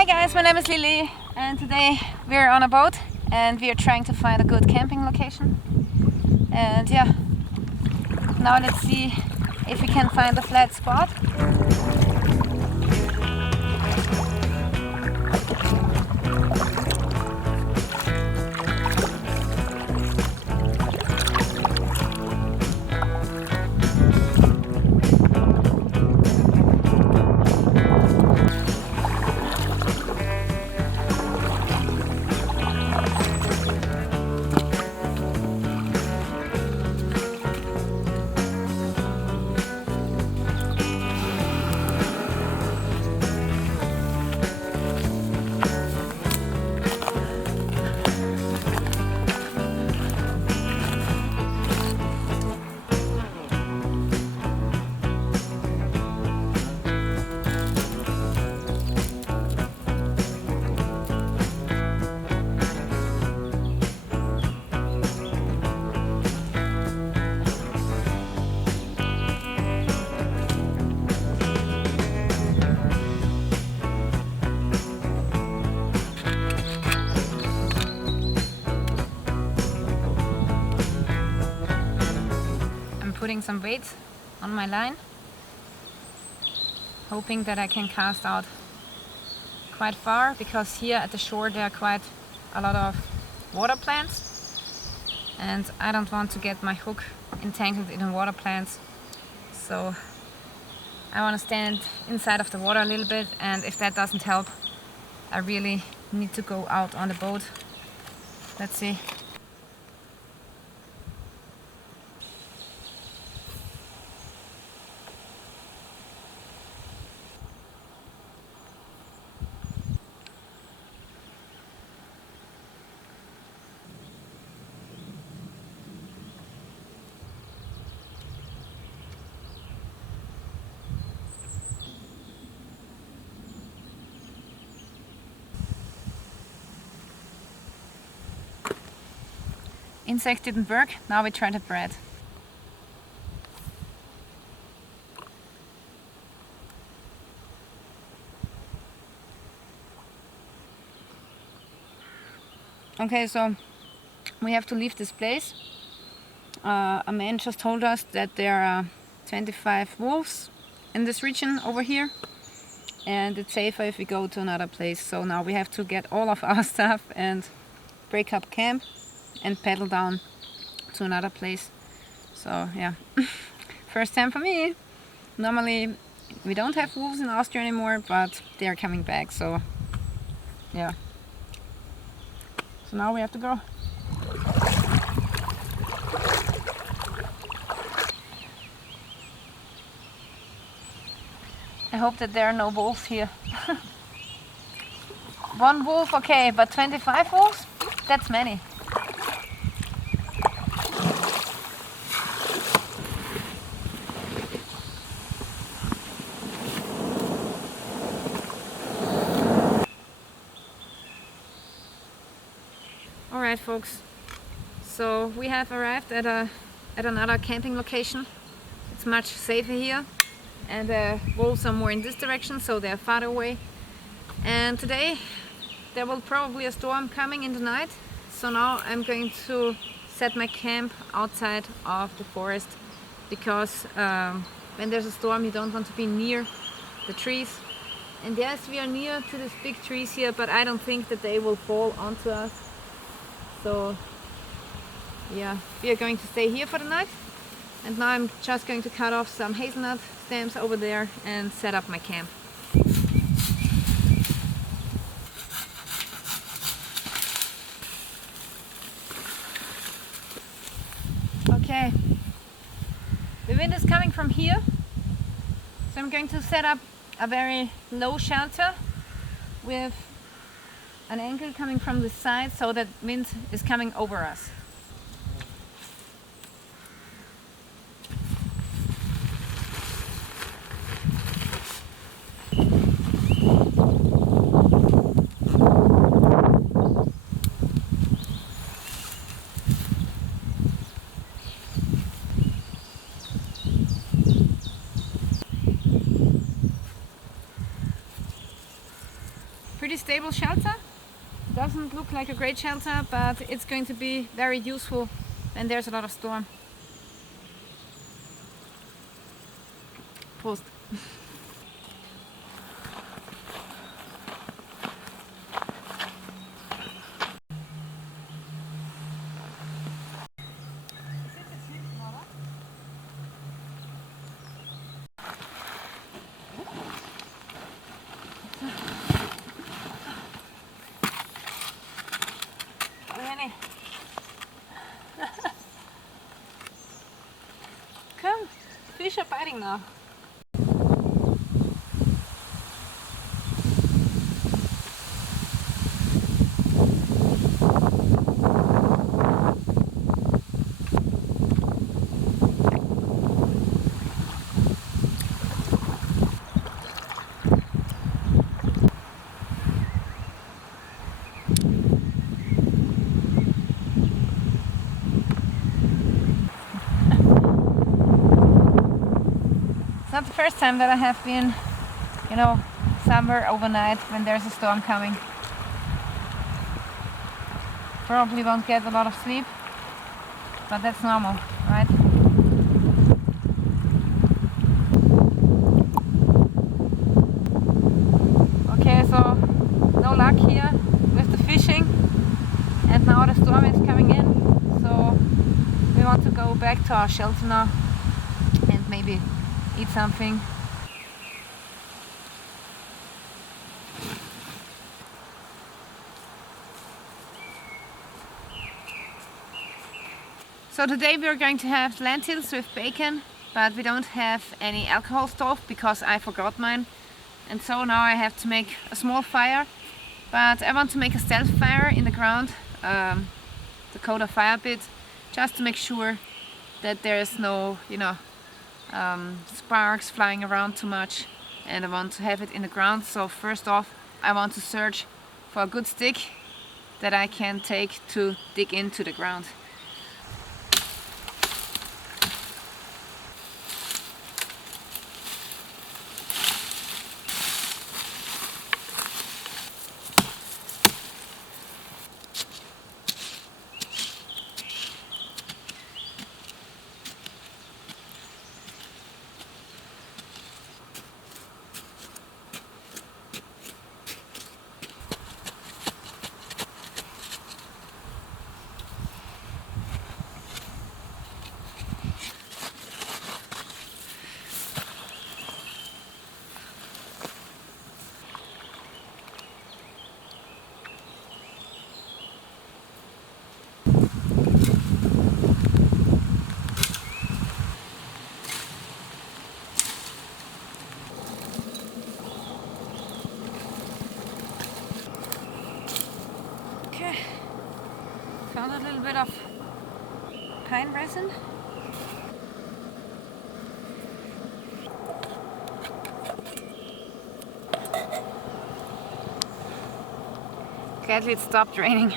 Hi guys, my name is Lily and today we're on a boat and we are trying to find a good camping location. And yeah, now let's see if we can find a flat spot. Putting some weights on my line, hoping that I can cast out quite far, because here at the shore there are quite a lot of water plants and I don't want to get my hook entangled in the water plants, so I want to stand inside of the water a little bit, and if that doesn't help I really need to go out on the boat. Let's see. Insect didn't work, now we try the bread. Okay, so we have to leave this place. A man just told us that there are 25 wolves in this region over here, and it's safer if we go to another place. So now we have to get all of our stuff and break up camp and paddle down to another place. So yeah, first time for me. Normally we don't have wolves in Austria anymore, but they are coming back, so yeah. So now we have to go. I hope that there are no wolves here. One wolf, okay, but 25 wolves? That's many. Alright folks, so we have arrived at another camping location. It's much safer here, and the wolves are more in this direction, so they're farther away. And today there will probably a storm coming in the night, so now I'm going to set my camp outside of the forest, because when there's a storm you don't want to be near the trees. And yes, we are near to these big trees here, but I don't think that they will fall onto us. So yeah, we are going to stay here for the night, and now I'm just going to cut off some hazelnut stems over there and set up my camp. Okay, the wind is coming from here, so I'm going to set up a very low shelter with an angle coming from the side, so that wind is coming over us. pretty stable shelter. Doesn't look like a great shelter, but it's going to be very useful when there's a lot of storm. Prost. Come, fish are biting now. It's not the first time that I have been, you know, somewhere overnight when there's a storm coming. Probably won't get a lot of sleep, but that's normal, right? Okay, so no luck here with the fishing, and now the storm is coming in, so we want to go back to our shelter now and maybe eat something. So today we are going to have lentils with bacon, but we don't have any alcohol stove because I forgot mine, and so now I have to make a small fire. But I want to make a stealth fire in the ground, the Dakota fire pit, just to make sure that there is no, you know, sparks flying around too much, and I want to have it in the ground. So first off, I want to search for a good stick that I can take to dig into the ground. Okay, found a little bit of pine resin. Gladly it stopped raining.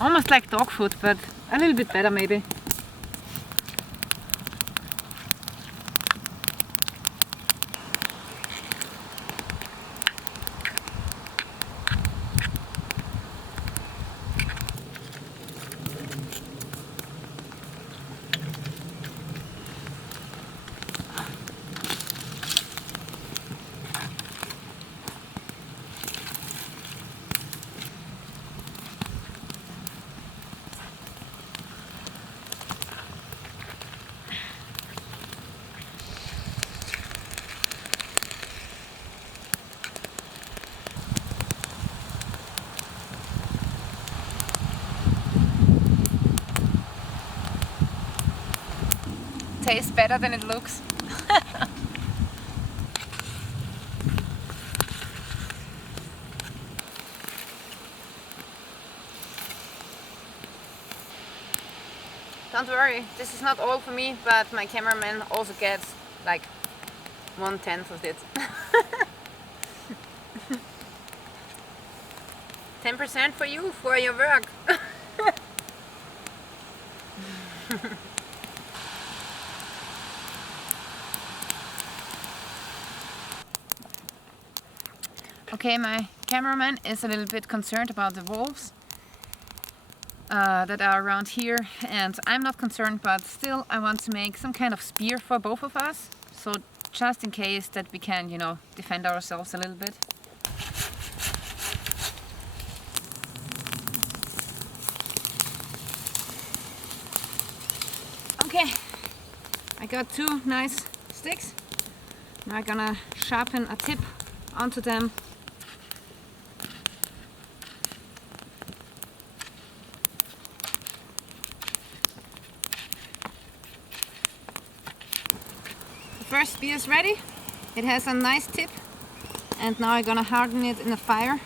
Almost like dog food, but a little bit better maybe. tastes better than it looks. Don't worry, this is not all for me, but my cameraman also gets like 1/10 of it. 10% for you, for your work. Okay, my cameraman is a little bit concerned about the wolves that are around here, and I'm not concerned, but still I want to make some kind of spear for both of us, so just in case that we can, you know, defend ourselves a little bit. Okay, I got 2 nice sticks. Now I'm gonna sharpen a tip onto them. The first spear is ready. It has a nice tip, and now I'm gonna harden it in the fire.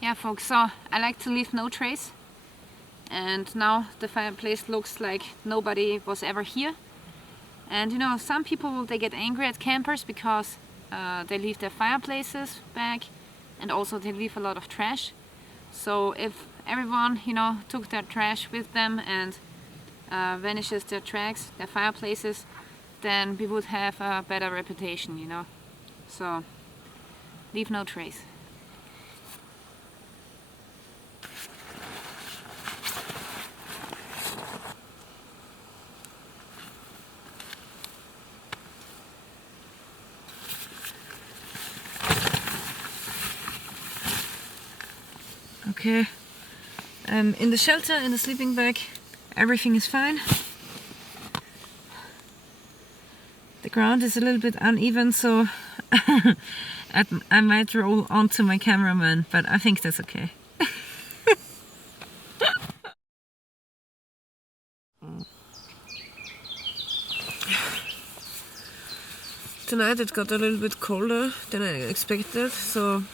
Yeah folks, so I like to leave no trace, and now the fireplace looks like nobody was ever here. And you know, some people, they get angry at campers because they leave their fireplaces back, and also they leave a lot of trash. So if everyone, you know, took their trash with them and vanishes their tracks, their fireplaces, then we would have a better reputation, you know. So leave no trace. Okay, in the shelter, in the sleeping bag, everything is fine. The ground is a little bit uneven, so I might roll onto my cameraman, but I think that's okay. Tonight it got a little bit colder than I expected, so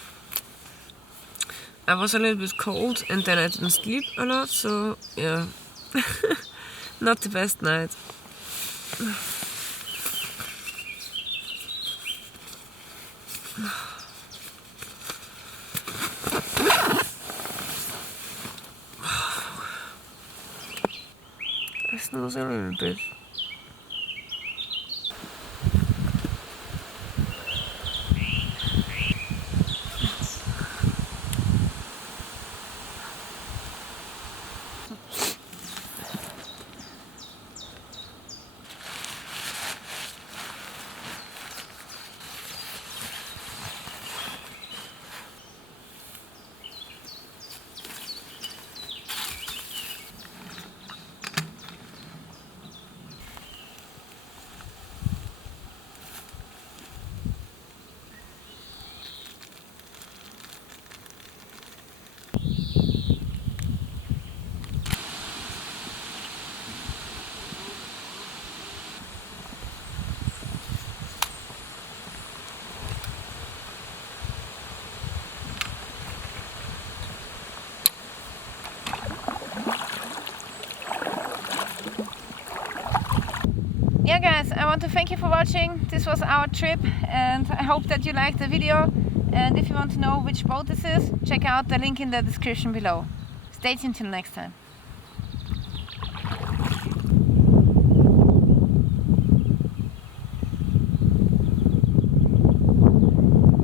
I was a little bit cold, and then I didn't sleep a lot, so yeah, not the best night. I snooze a little bit. I want to thank you for watching. This was our trip, and I hope that you liked the video. And if you want to know which boat this is, check out the link in the description below. Stay tuned till next time.